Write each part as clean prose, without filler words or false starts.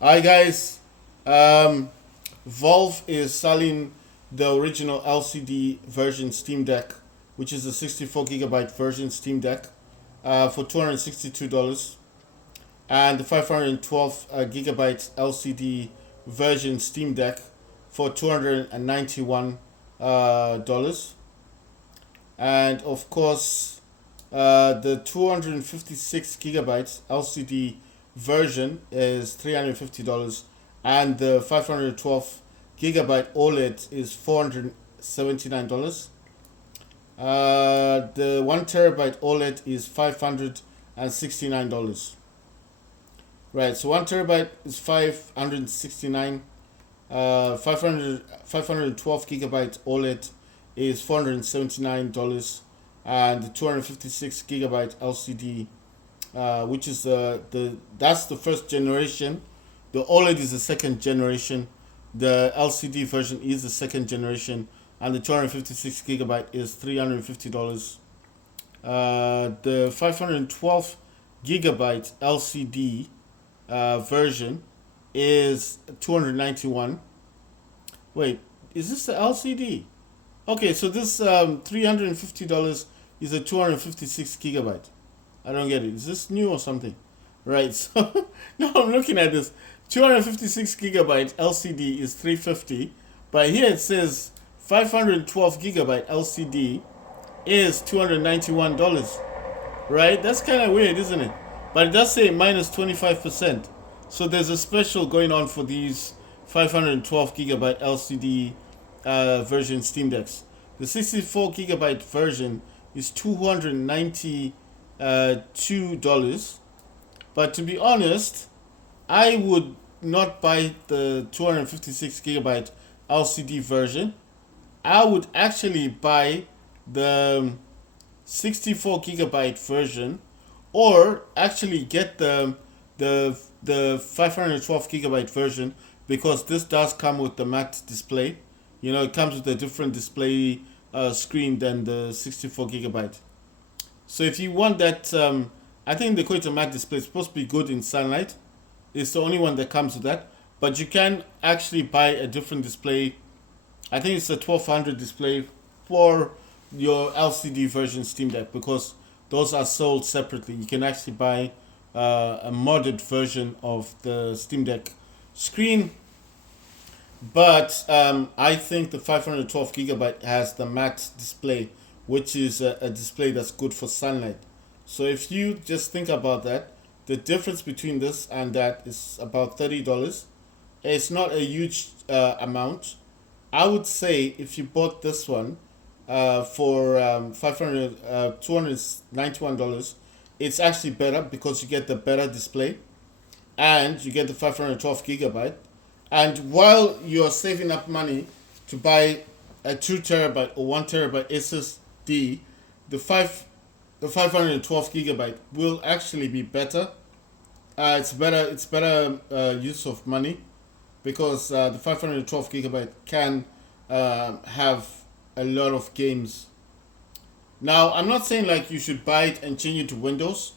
Hi guys, um, Valve is selling the original LCD version Steam Deck, which is the 64 gigabyte version Steam Deck, for $262, and the 512 gigabyte LCD version Steam Deck for $291, and of course, the 256 gigabytes LCD version is $350, and the 512 gigabyte OLED is $479. The 1 terabyte OLED is $569. Right, so 1 terabyte is 569. 512 gigabyte OLED is $479, and the 256 gigabyte LCD, which is the that's the first generation. The OLED is the second generation. The LCD version is the second generation, and the 256 gigabyte is $350. The 512 gigabyte LCD version is 291. Wait, is this the LCD? Okay, so this $350 is a 256 gigabyte. I don't get it. Is this new or something? Right. So now I'm looking at this. 256 gigabyte LCD is 350, but here it says 512 gigabyte LCD is $291. Right? That's kind of weird, isn't it? But it does say minus 25%. So there's a special going on for these 512 gigabyte LCD version Steam Decks. The 64 gigabyte version is $292. But to be honest, I would not buy the 256 gigabyte LCD version. I would actually buy the 64 gigabyte version, or actually get the 512 gigabyte version, because this does come with the matte display. You know, it comes with a different display screen than the 64 gigabyte. So if you want that, I think the Koita matte display is supposed to be good in sunlight. It's the only one that comes with that. But you can actually buy a different display. I think it's a 1200 display for your LCD version Steam Deck, because those are sold separately. You can actually buy a modded version of the Steam Deck screen, but I think the 512 gigabyte has the matte display, which is a display that's good for sunlight. So if you just think about that, the difference between this and that is about $30. It's not a huge amount. I would say if you bought this one for 500 $291, it's actually better, because you get the better display and you get the 512 gigabyte. And while you're saving up money to buy a 2 terabyte or 1 terabyte SSD, the 512 gigabyte will actually be better. It's better use of money, because the 512 gigabyte can have a lot of games. Now, I'm not saying like you should buy it and change it to Windows,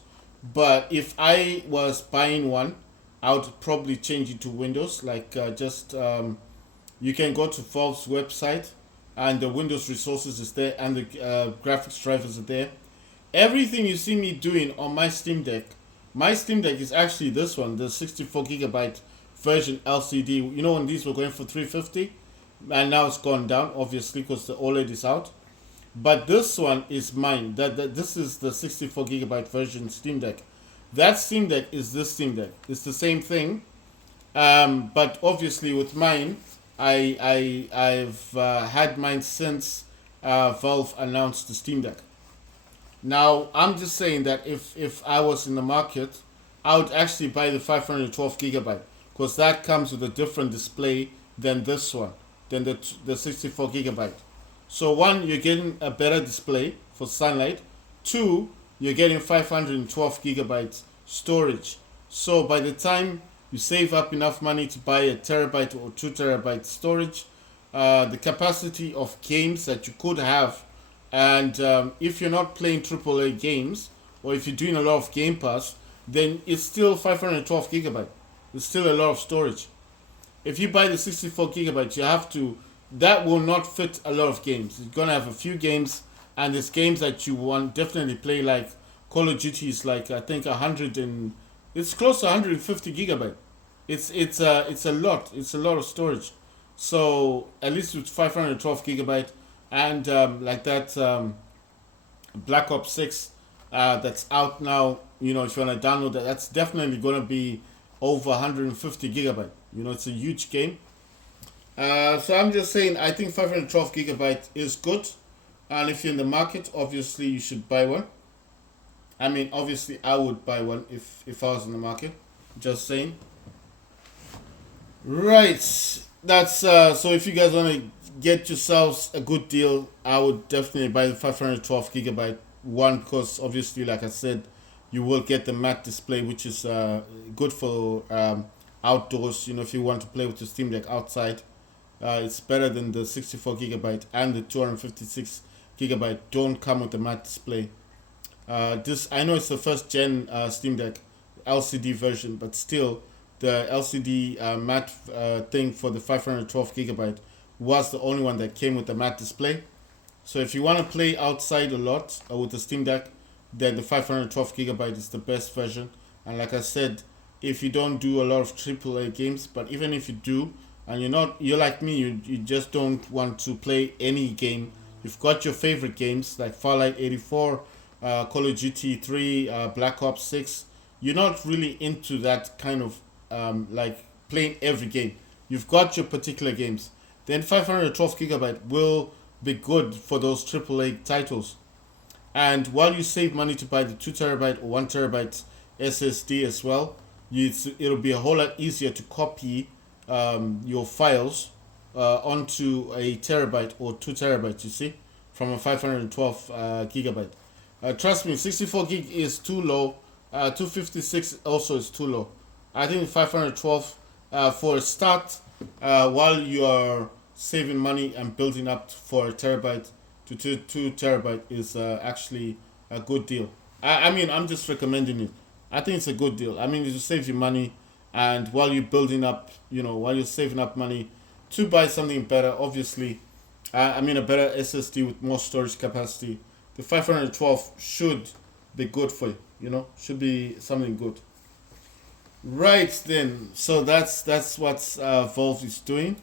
but if I was buying one, I would probably change it to Windows. Like, just you can go to Valve's website, and the Windows resources is there, and the graphics drivers are there. Everything you see me doing on my Steam Deck is actually this one, the 64 gigabyte version LCD. You know, when these were going for 350, and now it's gone down, obviously, because the OLED is out. But this one is mine. That this is the 64 gigabyte version Steam Deck. That Steam Deck is this Steam Deck. It's the same thing. But obviously with mine, I've had mine since Valve announced the Steam Deck. Now I'm just saying that if I was in the market, I would actually buy the 512 gigabyte, because that comes with a different display than this one, than the 64 gigabyte. So one, you're getting a better display for sunlight. Two, you're getting 512 gigabytes storage. So by the time you save up enough money to buy a terabyte or 2 terabyte storage, the capacity of games that you could have, and if you're not playing AAA games, or if you're doing a lot of Game Pass, then it's still 512 gigabyte. There's still a lot of storage. If you buy the 64 gigabytes, you have to. That will not fit a lot of games. You're gonna have a few games, and there's games that you want definitely play, like Call of Duty is like I think 100 and it's close to 150 gigabyte. It's a lot. It's a lot of storage. So at least with 512 gigabyte and like that Black Ops 6 that's out now. You know, if you want to download that, that's definitely gonna be over 150 gigabyte. You know, it's a huge game. So I'm just saying, I think 512 gigabyte is good, and if you're in the market, obviously you should buy one. I mean, obviously I would buy one if I was in the market. Just saying. Right. That's so. If you guys want to get yourselves a good deal, I would definitely buy the 512 gigabyte one because obviously, like I said, you will get the matte display, which is good for outdoors. You know, if you want to play with your Steam Deck outside, it's better than the 64 gigabyte and the 256 gigabyte don't come with the matte display. This I know it's the first gen Steam Deck LCD version, but still the LCD matte thing for the 512 gigabyte was the only one that came with the matte display. So if you want to play outside a lot with the Steam Deck, then the 512 gigabyte is the best version. And like I said, if you don't do a lot of AAA games, but even if you do, and you're like me, you just don't want to play any game. You've got your favorite games like Fallout 84, Call of Duty 3, Black Ops 6. You're not really into that kind of like playing every game. You've got your particular games. Then 512 gigabyte will be good for those AAA titles. And while you save money to buy the 2 terabyte or 1 terabyte SSD as well, it'll be a whole lot easier to copy your files onto a terabyte or 2 terabytes, you see, from a 512 gigabyte. Trust me, 64 gig is too low. 256 also is too low. I think 512 for a start, while you are saving money and building up for a terabyte to 2 terabyte is actually a good deal. I mean, I'm just recommending it. I think it's a good deal. I mean, it will save you money, and while you're building up, while you're saving up money to buy something better, obviously, I mean, a better SSD with more storage capacity, the 512 should be good for you. Should be something good. Right then, so that's what Valve is doing.